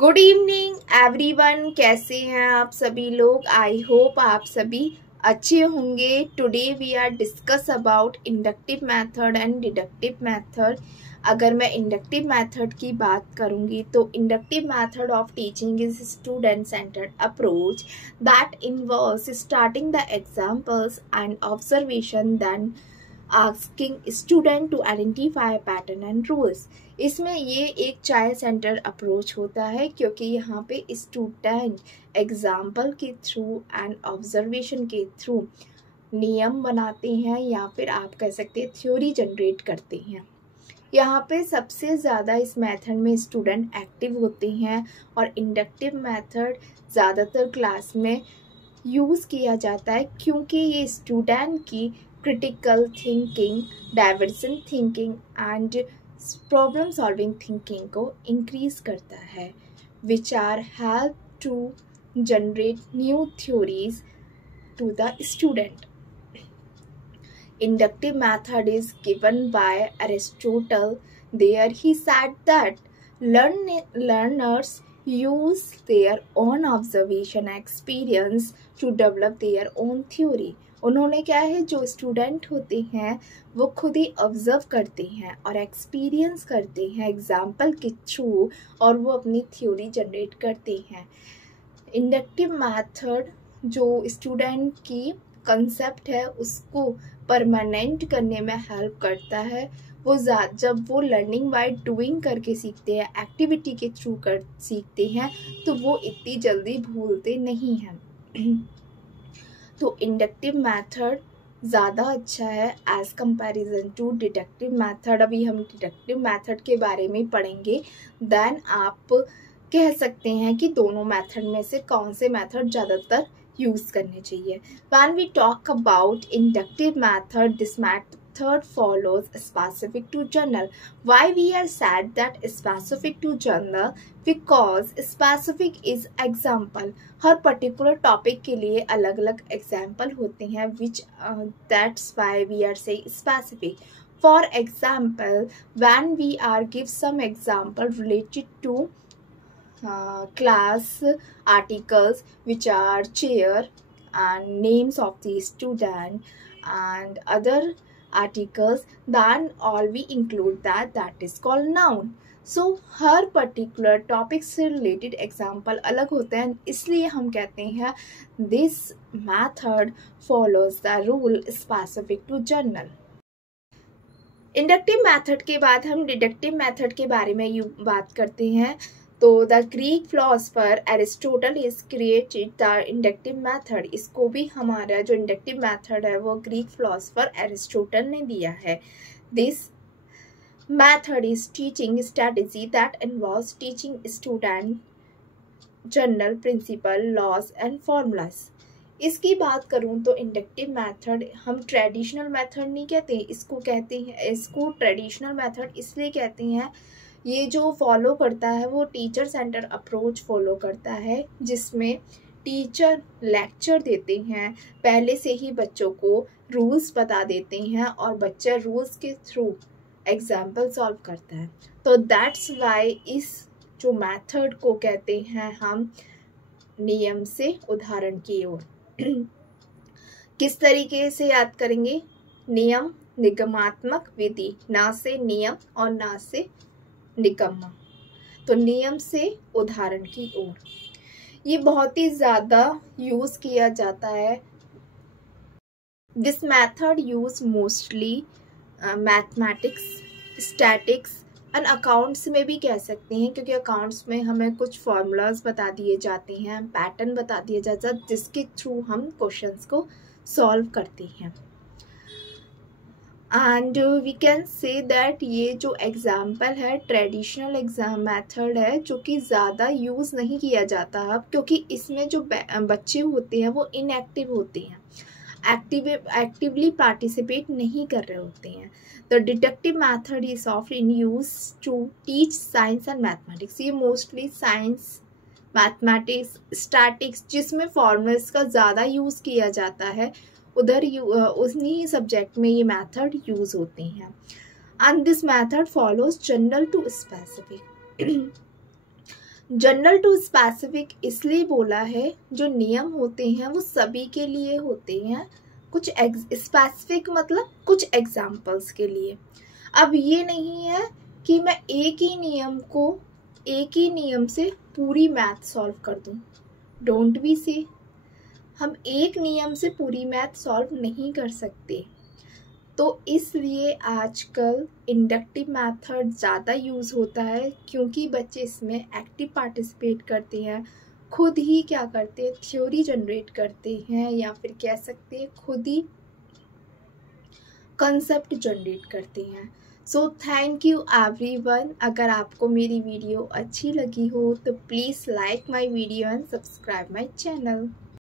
Good evening everyone, कैसे हैं आप सभी लोग। आई होप आप सभी अच्छे होंगे। Today we are discuss about inductive method and deductive method. अगर मैं इंडक्टिव मेथड की बात करूंगी तो inductive method of teaching is student centred approach that involves starting the examples and observation then asking student to identify pattern and rules. इसमें ये एक child centre approach होता है क्योंकि यहाँ पे स्टूडेंट एग्जाम्पल के थ्रू एंड ऑब्जर्वेशन के थ्रू नियम बनाते हैं या फिर आप कह सकते हैं थ्योरी जनरेट करते हैं। यहाँ पे सबसे ज़्यादा इस मेथड में स्टूडेंट एक्टिव होते हैं और इंडक्टिव मेथड ज़्यादातर क्लास में यूज़ किया जाता है क्योंकि ये स्टूडेंट की critical thinking, divergent thinking and problem solving thinking को इंक्रीज करता है, which are help to generate new theories to the student. Inductive method is given by Aristotle. There he said that learners use their own observation experience to develop their own theory. उन्होंने क्या है, जो student होते हैं वो खुद ही observe करते हैं और एक्सपीरियंस करते हैं एग्जाम्पल के थ्रू और वो अपनी थ्योरी जनरेट करते हैं। इंडक्टिव मेथड जो स्टूडेंट की कंसेप्ट है उसको परमानेंट करने में हेल्प करता है। वो जब वो लर्निंग बाय डूइंग करके सीखते हैं, एक्टिविटी के थ्रू कर सीखते हैं तो वो इतनी जल्दी भूलते नहीं हैं। तो इंडक्टिव मेथड ज़्यादा अच्छा है as comparison to deductive method. अभी हम डिडक्टिव मेथड के बारे में पढ़ेंगे। देन आप कह सकते हैं कि दोनों मेथड में से कौन से मेथड ज़्यादातर यूज़ करने चाहिए। When we talk about inductive method, this method follows specific to journal. Why we are said that specific to journal? Because specific is example. Her particular topic के लिए अलग अलग example होते हैं, which that's why we are saying specific. For example, when we are give some example related to class articles which are chair and names of the student and other articles, then all we include that is called noun. So her particular topic से related example अलग होते हैं, इसलिए हम कहते हैं this method follows the rule specific to journal. Inductive method के बाद हम डिडक्टिव मेथड के बारे में बात करते हैं। तो the Greek philosopher Aristotle is created the inductive method. इसको भी हमारा जो इंडक्टिव मेथड है वो ग्रीक फिलोसफर एरिस्टोटल ने दिया है। This method is teaching strategy that involves teaching student general principle, laws and formulas. इसकी बात करूं तो इंडक्टिव मेथड हम ट्रेडिशनल मेथड नहीं कहते, इसको कहते हैं, इसको ट्रेडिशनल मेथड इसलिए कहते हैं, ये जो फॉलो करता है वो टीचर सेंटर अप्रोच फॉलो करता है जिसमें टीचर लेक्चर देते हैं, पहले से ही बच्चों को रूल्स बता देते हैं और बच्चा रूल्स के थ्रू एग्जाम्पल सॉल्व करता है। तो दैट्स वाई इस जो मेथड को कहते हैं हम नियम से उदाहरण की ओर। किस तरीके से याद करेंगे? नियम निगमात्मक विधि, ना से नियम और ना से निगम। तो नियम से उदाहरण की ओर ये बहुत ही ज़्यादा यूज़ किया जाता है। This method use mostly mathematics, statics and accounts में भी कह सकते हैं क्योंकि अकाउंट्स में हमें कुछ फॉर्मूलाज बता दिए जाते हैं, पैटर्न बता दिए जाता है जिसके थ्रू हम क्वेश्चंस को सॉल्व करते हैं। And we can say that ये जो एग्जाम्पल है ट्रेडिशनल एग्जाम मेथड है जो कि ज़्यादा यूज़ नहीं किया जाता अब, क्योंकि इसमें जो बच्चे होते हैं वो इनएक्टिव होते हैं, एक्टिवली पार्टिसिपेट नहीं कर रहे होते हैं। The deductive method is often use to teach science and mathematics. ये मोस्टली साइंस, मैथमेटिक्स, स्टैटिक्स जिसमें फॉर्मूल्स का ज़्यादा यूज़ किया जाता है उधर उन्हीं सब्जेक्ट में ये मेथड यूज़ होते हैं। And this method follows general to specific. General to specific इसलिए बोला है, जो नियम होते हैं वो सभी के लिए होते हैं, कुछ स्पेसिफिक मतलब कुछ एग्जाम्पल्स के लिए। अब ये नहीं है कि मैं एक ही नियम से पूरी मैथ सॉल्व कर दूं। डोंट बी से, हम एक नियम से पूरी मैथ सॉल्व नहीं कर सकते। तो इसलिए आजकल इंडक्टिव मेथड ज़्यादा यूज़ होता है, क्योंकि बच्चे इसमें एक्टिव पार्टिसिपेट करते हैं, खुद ही क्या करते हैं, थ्योरी जनरेट करते हैं, या फिर कह सकते हैं खुद ही कंसेप्ट जनरेट करते हैं। So thank you everyone. अगर आपको मेरी वीडियो अच्छी लगी हो तो please like my video and subscribe my channel.